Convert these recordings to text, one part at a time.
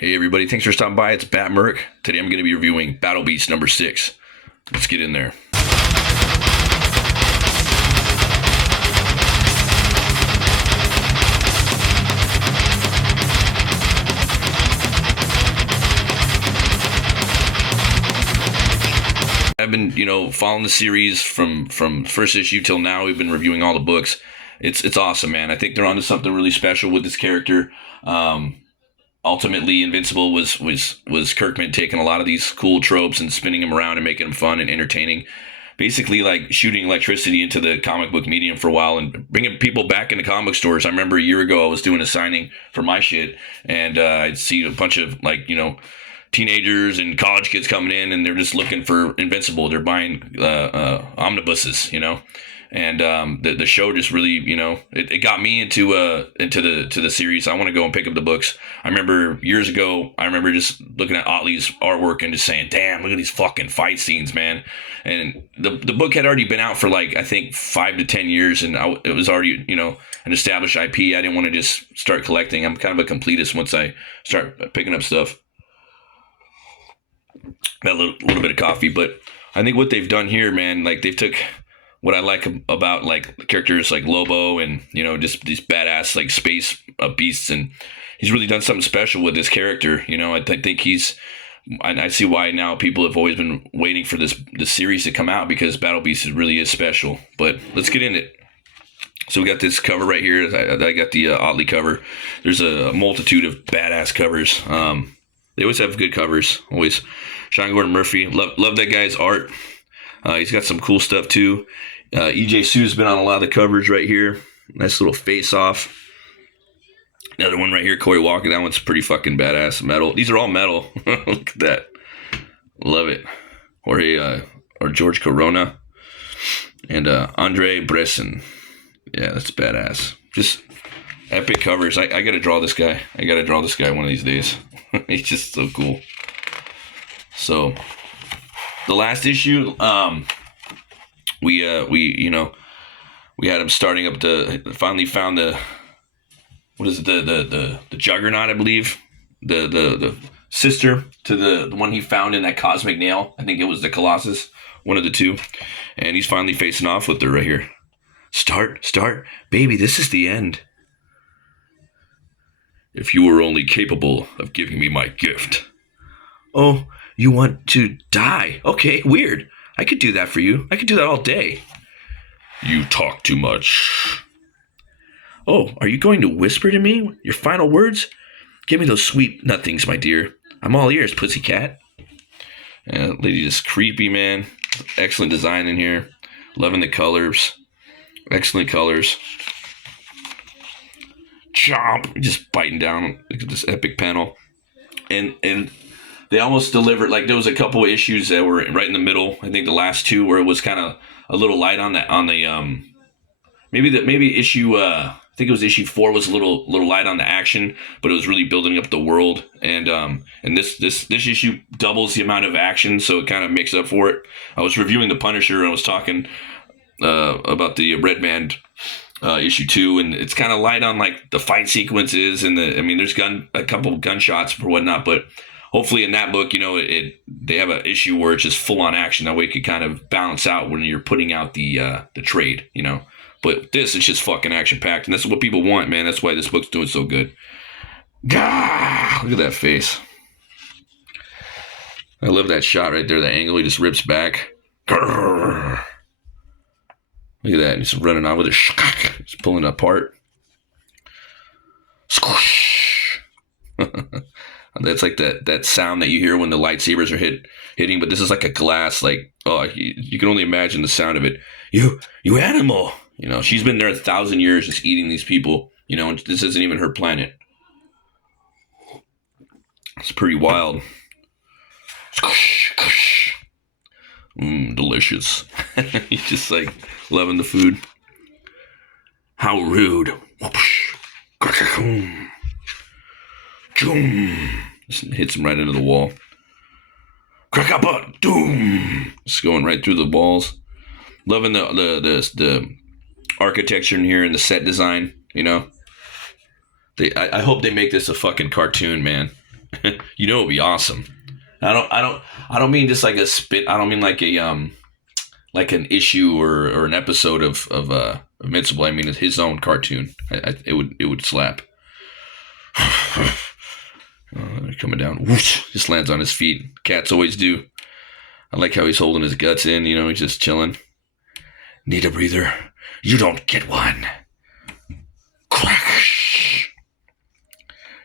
Hey everybody, thanks for stopping by. It's Bat Merc. Today I'm going to be reviewing Battle Beast number 6. Let's get in there. I've been, following the series from first issue till now. We've been reviewing all the books. It's awesome, man. I think they're onto something really special with this character. Ultimately, Invincible was Kirkman taking a lot of these cool tropes and spinning them around and making them fun and entertaining. Basically, like shooting electricity into the comic book medium for a while and bringing people back into comic stores. I remember a year ago I was doing a signing for my shit, and I'd see a bunch of teenagers and college kids coming in, and they're just looking for Invincible. They're buying omnibuses, and the show just really, it got me into the series. I want to go and pick up the books. I remember years ago, just looking at Otley's artwork and just saying, damn, look at these fucking fight scenes, man. And the book had already been out for I think 5 to 10 years, and it was already, an established IP. I didn't want to just start collecting. I'm kind of a completist once I start picking up stuff. Got a little bit of coffee, but I think what they've done here, man, they've took what I like about characters like Lobo and just these badass space beasts, and he's really done something special with this character. I think I see why now people have always been waiting for this series to come out, because Battle Beast really is special. But let's get in it. So we got this cover right here. I got the Otley cover. There's a multitude of badass covers. They always have good covers. Always. Sean Gordon Murphy. Love that guy's art. He's got some cool stuff too. EJ Sue's been on a lot of the covers right here. Nice little face off. Another one right here, Corey Walker. That one's pretty fucking badass. Metal. These are all metal. Look at that. Love it. Or George Corona. And Andre Bresson. Yeah, that's badass. Just epic covers. I got to draw this guy. I got to draw this guy one of these days. He's just so cool. So, the last issue, we had him starting up finally found the Juggernaut, I believe, the sister to the one he found in that cosmic nail. I think it was the Colossus, one of the two, and he's finally facing off with her right here. Start, baby, this is the end. If you were only capable of giving me my gift. Oh, you want to die? Okay, weird. I could do that for you. I could do that all day. You talk too much. Oh, are you going to whisper to me your final words? Give me those sweet nothings, my dear. I'm all ears, pussycat. Lady just creepy, man. Excellent design in here. Loving the colors. Excellent colors. Chomp. Just biting down. Look at this epic panel. And they almost delivered, there was a couple of issues that were right in the middle. I think the last two where it was kind of a little light on the maybe issue I think it was issue 4 was a little light on the action, but it was really building up the world. And this issue doubles the amount of action, so it kind of makes up for it. I was reviewing The Punisher and I was talking about the Red Band issue 2, and it's kind of light on the fight sequences and there's a couple of gunshots or whatnot, but hopefully in that book, they have an issue where it's just full on action. That way it could kind of balance out when you're putting out the trade, But this is just fucking action packed, and that's what people want, man. That's why this book's doing so good. Gah! Look at that face. I love that shot right there. The angle, he just rips back. Grrr. Look at that. He's running on with it. He's pulling it apart. Squish. That's that sound that you hear when the lightsabers are hitting, but this is like a glass, you can only imagine the sound of it. You animal. She's been there 1,000 years just eating these people, and this isn't even her planet. It's pretty wild. Delicious. He's just loving the food. How rude. Just hits him right into the wall. Crackappa, doom. Just going right through the walls. Loving the architecture in here and the set design. I hope they make this a fucking cartoon, man. You know, it'd be awesome. I don't mean just like a spit. I don't mean like a like an issue or an episode of Invincible. I mean his own cartoon. It would slap. They're coming down. Whoosh, just lands on his feet. Cats always do. I like how he's holding his guts in. You know, he's just chilling. Need a breather? You don't get one. Crack.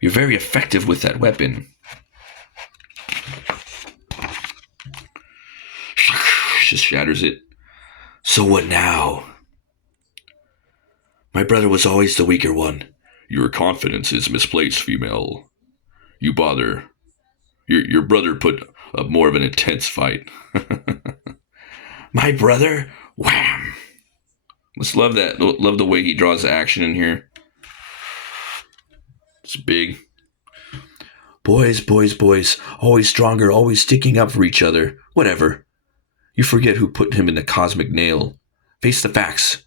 You're very effective with that weapon. Just shatters it. So what now? My brother was always the weaker one. Your confidence is misplaced, female. You bother. Your brother put up more of an intense fight. My brother? Wham! Let's love that. Love the way he draws the action in here. It's big. Boys, boys, boys. Always stronger, always sticking up for each other. Whatever. You forget who put him in the cosmic nail. Face the facts.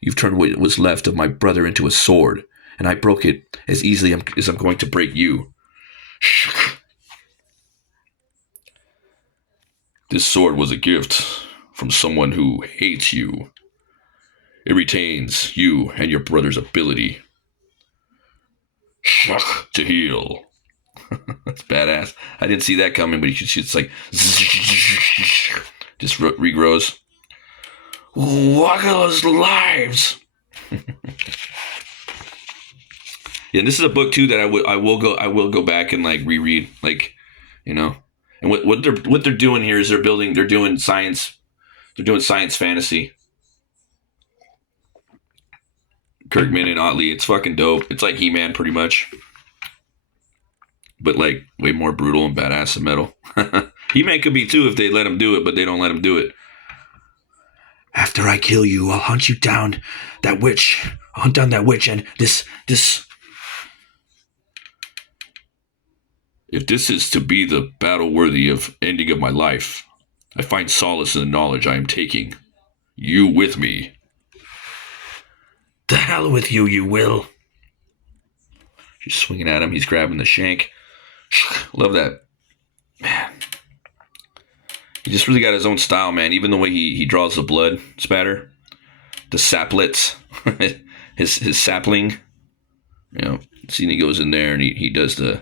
You've turned what was left of my brother into a sword, and I broke it as easily as I'm going to break you. This sword was a gift from someone who hates you. It retains you and your brother's ability to heal. That's badass. I didn't see that coming, but you can see it's like just regrows. Waka's lives. Yeah, and this is a book too that I will go back and like reread, like, you know. And what they're doing here is they're doing science fantasy. Kirkman and Otley, it's fucking dope. It's like He-Man pretty much, but like way more brutal and badass and metal. He-Man could be too if they let him do it, but they don't let him do it. After I kill you, I'll hunt you down that witch. I'll hunt down that witch and this. If this is to be the battle worthy of ending of my life, I find solace in the knowledge I am taking you with me. The hell with you, you will. She's swinging at him. He's grabbing the shank. Love that. Man. He just really got his own style, man. Even the way he draws the blood spatter. The saplets. his sapling. You know, see, he goes in there and he does the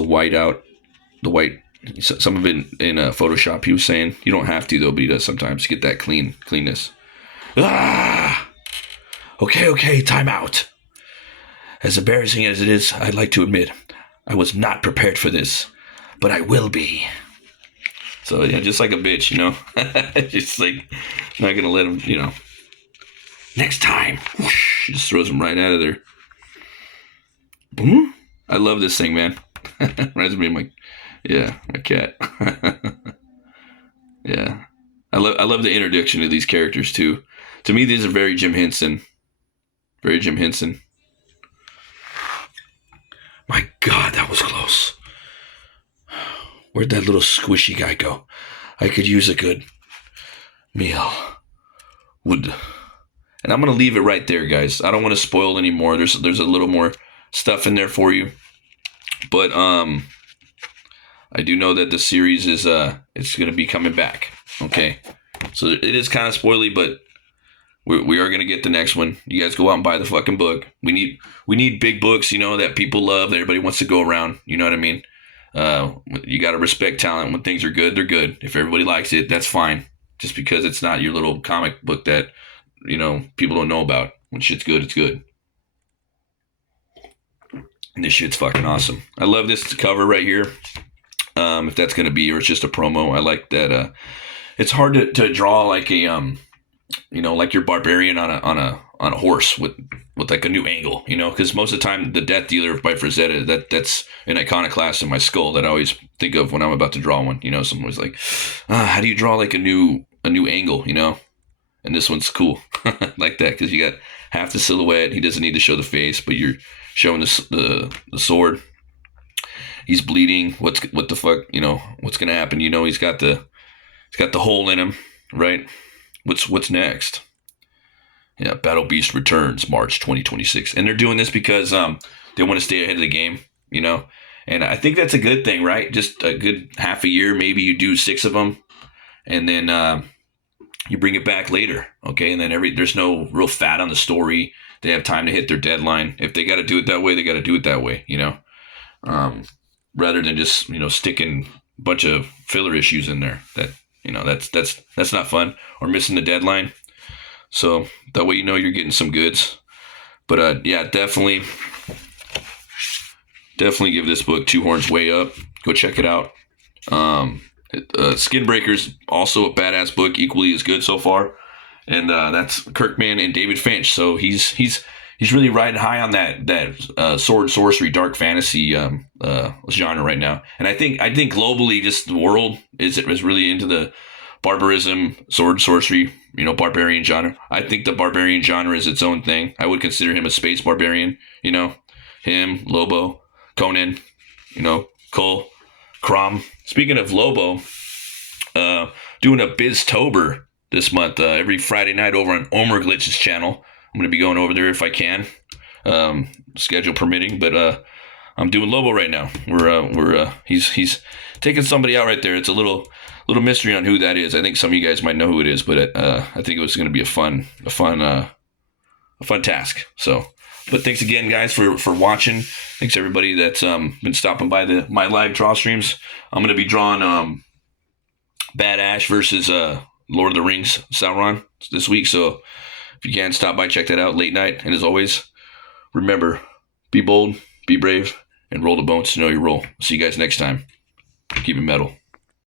white out. The white. Some of it in Photoshop, he was saying. You don't have to, though, but he does sometimes to get that cleanness. Ah! Okay, time out. As embarrassing as it is, I'd like to admit, I was not prepared for this, but I will be. So, yeah, just like a bitch, you know? Just like, not gonna let him, you know. Next time. Whoosh, just throws him right out of there. Boom. I love this thing, man. Reminds me of my cat. Yeah. I love the introduction of these characters, too. To me, these are very Jim Henson. Very Jim Henson. My God, that was close. Where'd that little squishy guy go? I could use a good meal. And I'm going to leave it right there, guys. I don't want to spoil anymore. There's a little more stuff in there for you. But I do know that the series is it's going to be coming back. Okay. So it is kind of spoily, but we are going to get the next one. You guys go out and buy the fucking book. We need big books, you know, that people love, that everybody wants to go around. You know what I mean? You got to respect talent. When things are good, they're good. If everybody likes it, that's fine. Just because it's not your little comic book that, you know, people don't know about. When shit's good, it's good. And this shit's fucking awesome. I love this cover right here. If that's going to be, or it's just a promo. I like that. It's hard to draw like a, you know, like your barbarian on a horse with like a new angle, you know, because most of the time the Death Dealer by Frazetta, that's an iconoclast in my skull that I always think of when I'm about to draw one. You know, someone was like, how do you draw like a new angle, you know? And this one's cool like that because you got half the silhouette. He doesn't need to show the face, but you're showing the sword. He's bleeding. What the fuck? You know what's gonna happen? You know he's got the hole in him, right? What's next? Yeah, Battle Beast returns March 2026, and they're doing this because they want to stay ahead of the game, you know. And I think that's a good thing, right? Just a good half a year, maybe you do 6 of them, and then you bring it back later, okay? And then there's no real fat on the story. They have time to hit their deadline. If they got to do it that way, they got to do it that way, rather than just sticking a bunch of filler issues in there. That that's not fun, or missing the deadline. So that way you're getting some goods. But yeah, definitely give this book Two Horns Way Up. Go check it out. Skin Breakers, also a badass book, equally as good so far. And that's Kirkman and David Finch. So he's really riding high on that sword, sorcery, dark fantasy genre right now. And I think globally, just the world is really into the barbarism, sword, sorcery, barbarian genre. I think the barbarian genre is its own thing. I would consider him a space barbarian. Him, Lobo, Conan, Cole, Crom. Speaking of Lobo, doing a Biztober this month, every Friday night over on Omer Glitch's channel. I'm going to be going over there if I can, schedule permitting. But I'm doing Lobo right now. He's taking somebody out right there. It's a little mystery on who that is. I think some of you guys might know who it is, but I think it was going to be a fun task. So, but thanks again, guys, for watching. Thanks everybody that's been stopping by my live draw streams. I'm going to be drawing Bad Ash versus Lord of the Rings Sauron this week. So if you can, stop by, check that out, late night. And as always, remember, be bold, be brave, and roll the bones to know your role. See you guys next time. Keep it metal.